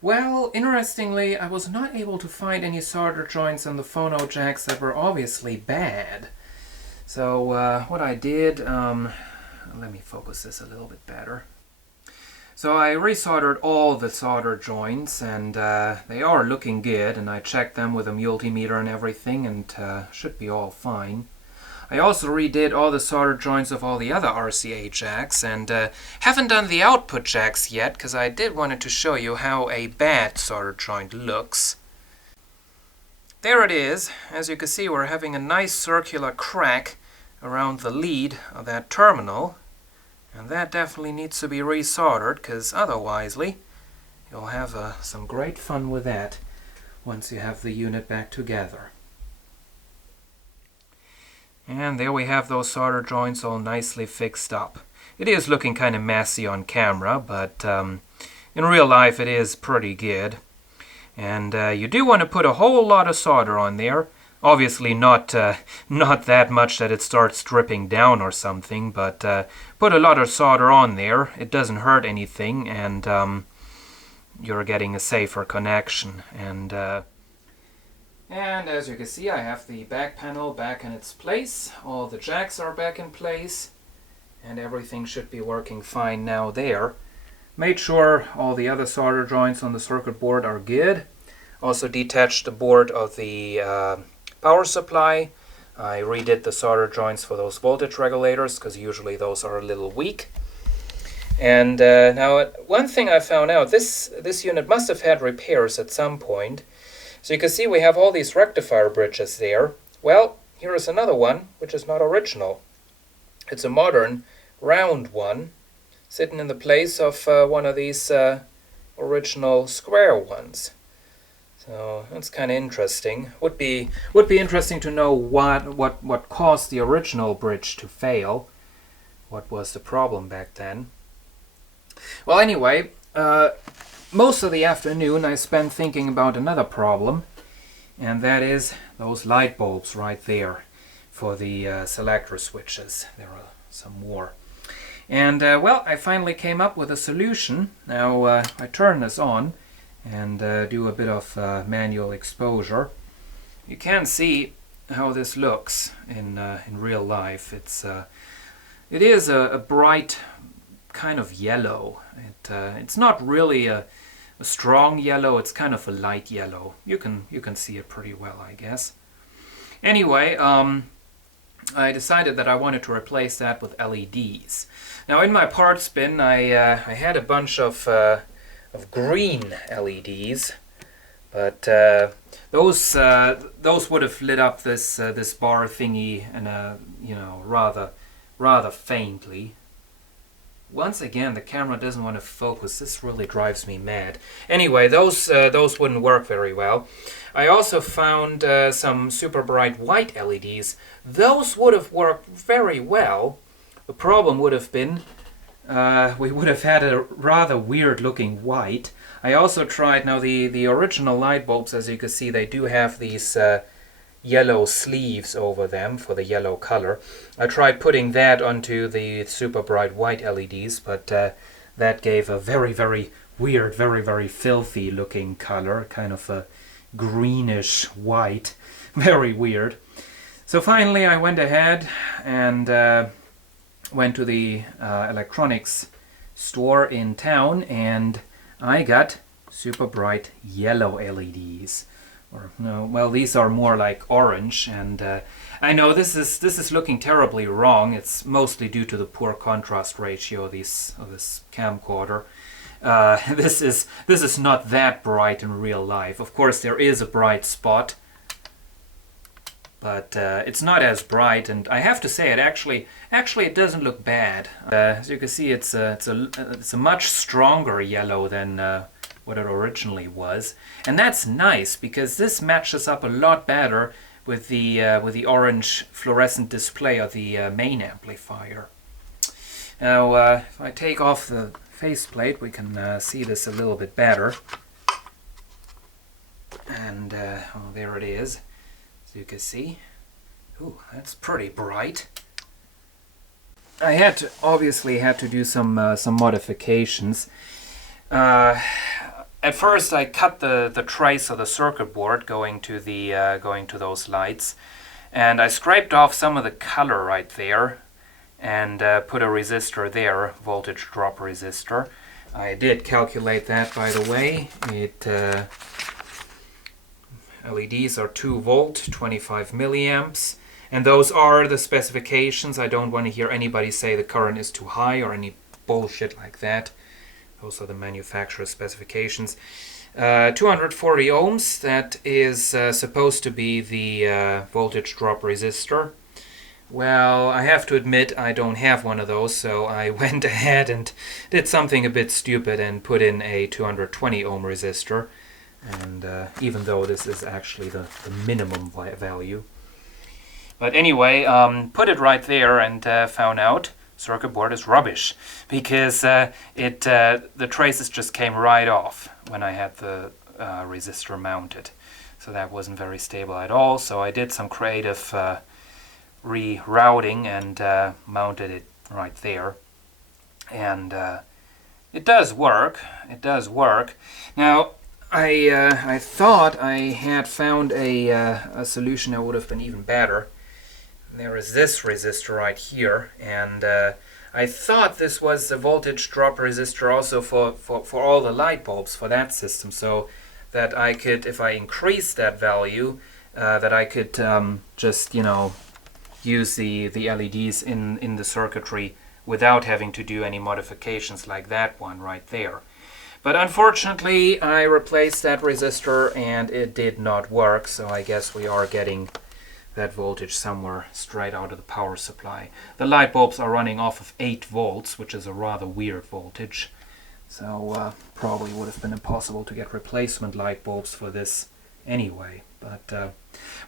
Well, interestingly, I was not able to find any solder joints on the phono jacks that were obviously bad. So what I did, let me focus this a little bit better. So I resoldered all the solder joints, and they are looking good, and I checked them with a multimeter and everything, and should be all fine. I also redid all the solder joints of all the other RCA jacks, and haven't done the output jacks yet, because I did wanted to show you how a bad solder joint looks. There it is. As you can see, we're having a nice circular crack around the lead of that terminal, and that definitely needs to be resoldered, because otherwise you'll have some great fun with that once you have the unit back together. And there we have those solder joints all nicely fixed up. It is looking kind of messy on camera, but in real life it is pretty good. And you do want to put a whole lot of solder on there. Obviously not that much that it starts dripping down or something, but put a lot of solder on there. It doesn't hurt anything, and you're getting a safer connection. And as you can see, I have the back panel back in its place. All the jacks are back in place, and everything should be working fine now there. Made sure all the other solder joints on the circuit board are good. Also detached the board of the power supply. I redid the solder joints for those voltage regulators, because usually those are a little weak. And now one thing I found out, this unit must have had repairs at some point. So you can see we have all these rectifier bridges there. Well, here is another one, which is not original. It's a modern, round one, sitting in the place of one of these original square ones. So that's kind of interesting. Would be interesting to know what caused the original bridge to fail. What was the problem back then? Well, anyway, most of the afternoon I spent thinking about another problem, and that is those light bulbs right there for the selector switches. There are some more. And well, I finally came up with a solution. Now I turn this on and do a bit of manual exposure. You can see how this looks in real life. It is a bright kind of yellow. It's not really a strong yellow. It's kind of a light yellow. You can see it pretty well, I guess. Anyway, I decided that I wanted to replace that with LEDs. Now in my parts bin, I had a bunch of green LEDs, but those would have lit up this bar thingy in rather faintly. Once again, the camera doesn't want to focus. This really drives me mad. Anyway, those wouldn't work very well. I also found some super bright white LEDs. Those would have worked very well. The problem would have been we would have had a rather weird looking white. I also tried, now the original light bulbs, as you can see, they do have these yellow sleeves over them for the yellow color. I tried putting that onto the super bright white LEDs, but that gave a very, very weird, very, very filthy looking color, kind of a greenish white. Very weird. So finally I went ahead and went to the electronics store in town, and I got super bright yellow LEDs. Or no, well, these are more like orange, and I know this is looking terribly wrong. It's mostly due to the poor contrast ratio of this camcorder. This is not that bright in real life. Of course, there is a bright spot, but it's not as bright. And I have to say, it actually it doesn't look bad. As you can see, it's a much stronger yellow than what it originally was, and that's nice because this matches up a lot better with the orange fluorescent display of the main amplifier. Now, if I take off the faceplate, we can see this a little bit better. And oh, there it is, as you can see. Ooh, that's pretty bright. I obviously had to do some modifications. at first I cut the trace of the circuit board going to those lights, and I scraped off some of the color right there and put a resistor there, voltage drop resistor. I did calculate that, by the way. LEDs are 2 volt, 25 milliamps, and those are the specifications. I don't want to hear anybody say the current is too high or any bullshit like that. Those are the manufacturer's specifications. 240 ohms, that is supposed to be the voltage drop resistor. Well, I have to admit I don't have one of those, so I went ahead and did something a bit stupid and put in a 220 ohm resistor. And even though this is actually the minimum value. But anyway, put it right there and found out circuit board is rubbish, because the traces just came right off when I had the resistor mounted. So that wasn't very stable at all. So I did some creative rerouting and mounted it right there. And it does work. It does work. Now, I thought I had found a solution that would have been even better. There is this resistor right here, and I thought this was the voltage drop resistor also for all the light bulbs for that system, so that I could, if I increase that value, that I could just, you know, use the LEDs in the circuitry without having to do any modifications like that one right there. But unfortunately, I replaced that resistor and it did not work, so I guess we are getting that voltage somewhere straight out of the power supply. The light bulbs are running off of 8 volts, which is a rather weird voltage. So probably would have been impossible to get replacement light bulbs for this anyway. But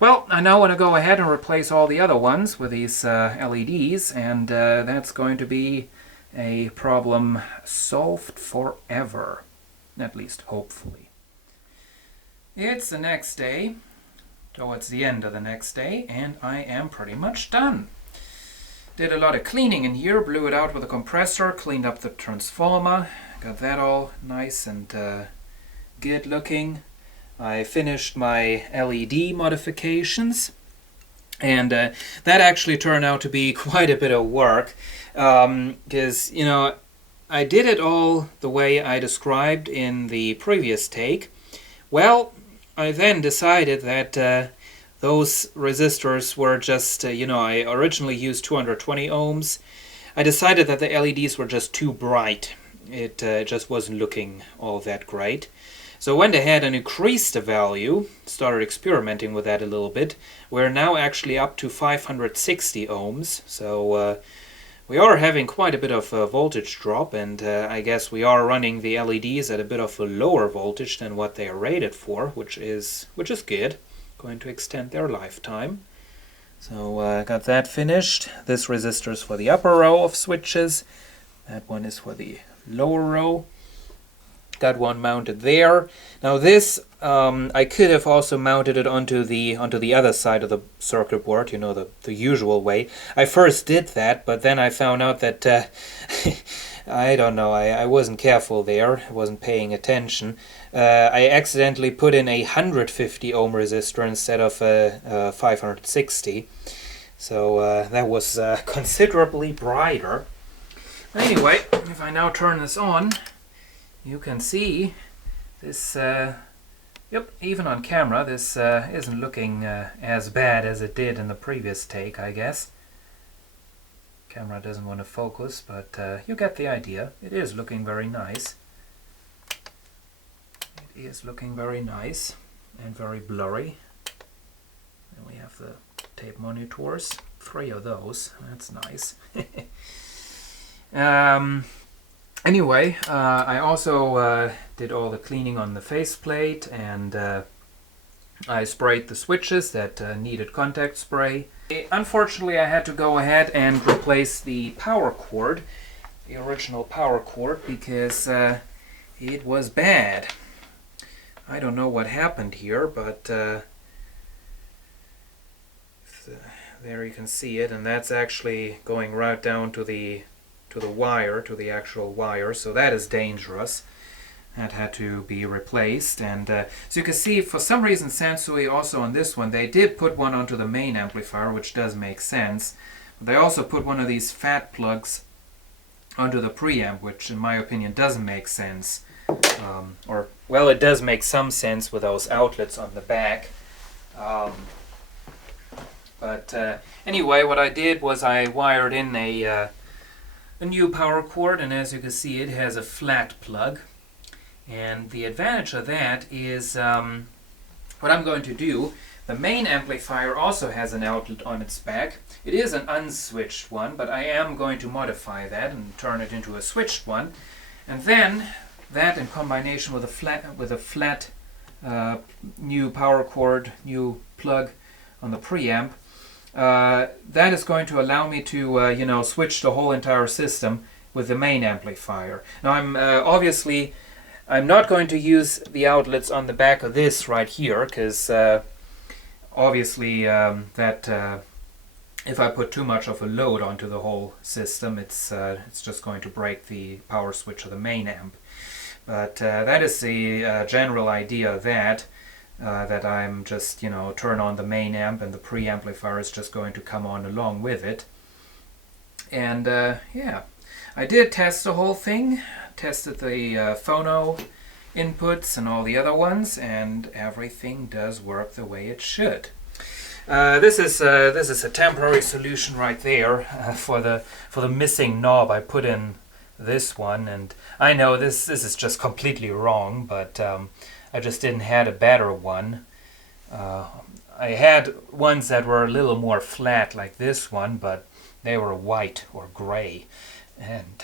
well, I now want to go ahead and replace all the other ones with these LEDs, and that's going to be a problem solved forever. At least hopefully. It's the next day, towards the end of the next day, and I am pretty much done. Did a lot of cleaning in here, blew it out with a compressor, cleaned up the transformer, got that all nice and good looking. I finished my LED modifications, and that actually turned out to be quite a bit of work, because, you know, I did it all the way I described in the previous take. Well, I then decided that those resistors were just, you know, I originally used 220 ohms. I decided that the LEDs were just too bright. It just wasn't looking all that great. So I went ahead and increased the value, started experimenting with that a little bit. We're now actually up to 560 ohms, so we are having quite a bit of a voltage drop, and I guess we are running the LEDs at a bit of a lower voltage than what they are rated for, which is good. Going to extend their lifetime. So got that finished. This resistor is for the upper row of switches. That one is for the lower row. Got one mounted there. Now this, I could have also mounted it onto the other side of the circuit board, you know, the usual way. I first did that, but then I found out that I don't know, I wasn't careful there. I wasn't paying attention. I accidentally put in a 150 ohm resistor instead of a 560. So that was considerably brighter. Anyway, if I now turn this on, you can see this, yep, even on camera, this isn't looking as bad as it did in the previous take, I guess. Camera doesn't want to focus, but you get the idea. It is looking very nice. It is looking very nice and very blurry. And we have the tape monitors, 3 of those, that's nice. Anyway, I also did all the cleaning on the faceplate, and I sprayed the switches that needed contact spray. Unfortunately, I had to go ahead and replace the power cord, the original power cord, because it was bad. I don't know what happened here, but there you can see it, and that's actually going right down to the wire, to the actual wire, so that is dangerous. that had to be replaced. And so you can see, for some reason, Sansui also on this one, they did put one onto the main amplifier, which does make sense. They also put one of these fat plugs onto the preamp, which in my opinion doesn't make sense. Well, it does make some sense with those outlets on the back. Anyway, what I did was I wired in a new power cord, and as you can see, it has a flat plug. And the advantage of that is what I'm going to do. The main amplifier also has an outlet on its back. It is an unswitched one, but I am going to modify that and turn it into a switched one. And then that, in combination with a flat new power cord, new plug on the preamp, that is going to allow me to switch the whole entire system with the main amplifier. Now I'm not going to use the outlets on the back of this right here, because obviously if I put too much of a load onto the whole system, it's just going to break the power switch of the main amp. But that is the general idea of that I'm just, turn on the main amp and the preamplifier is just going to come on along with it. And yeah, I did test the whole thing, tested the phono inputs and all the other ones, and everything does work the way it should. This is a temporary solution right there for the missing knob. I put in this one, and I know this is just completely wrong, but I just didn't have a better one. I had ones that were a little more flat like this one, but they were white or gray, and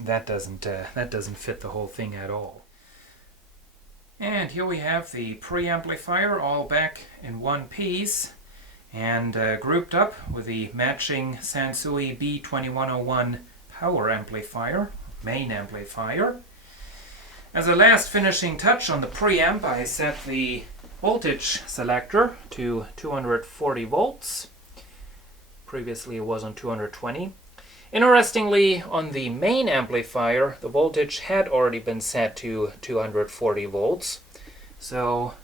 that doesn't fit the whole thing at all. And here we have the preamplifier all back in one piece and grouped up with the matching Sansui B-2101 power amplifier, main amplifier. As a last finishing touch on the preamp, I set the voltage selector to 240 volts. Previously it was on 220. Interestingly, on the main amplifier, the voltage had already been set to 240 volts. So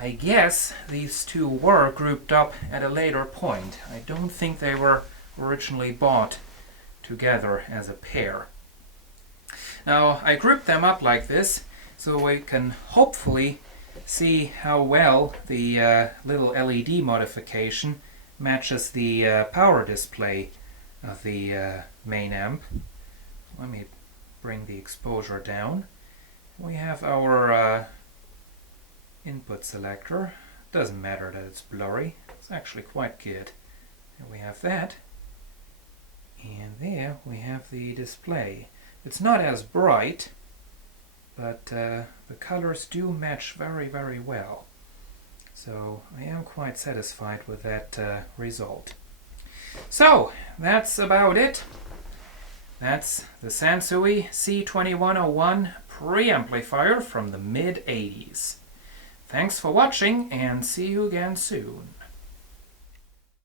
I guess these two were grouped up at a later point. I don't think they were originally bought together as a pair. Now I grouped them up like this so we can hopefully see how well the little LED modification matches the power display of the main amp. Let me bring the exposure down. We have our input selector. Doesn't matter that it's blurry, it's actually quite good. And we have that, and there we have the display. It's not as bright, but the colors do match very, very well. So I am quite satisfied with that result. So that's about it. That's the Sansui C-2101 preamplifier from the mid-80s. Thanks for watching, and see you again soon.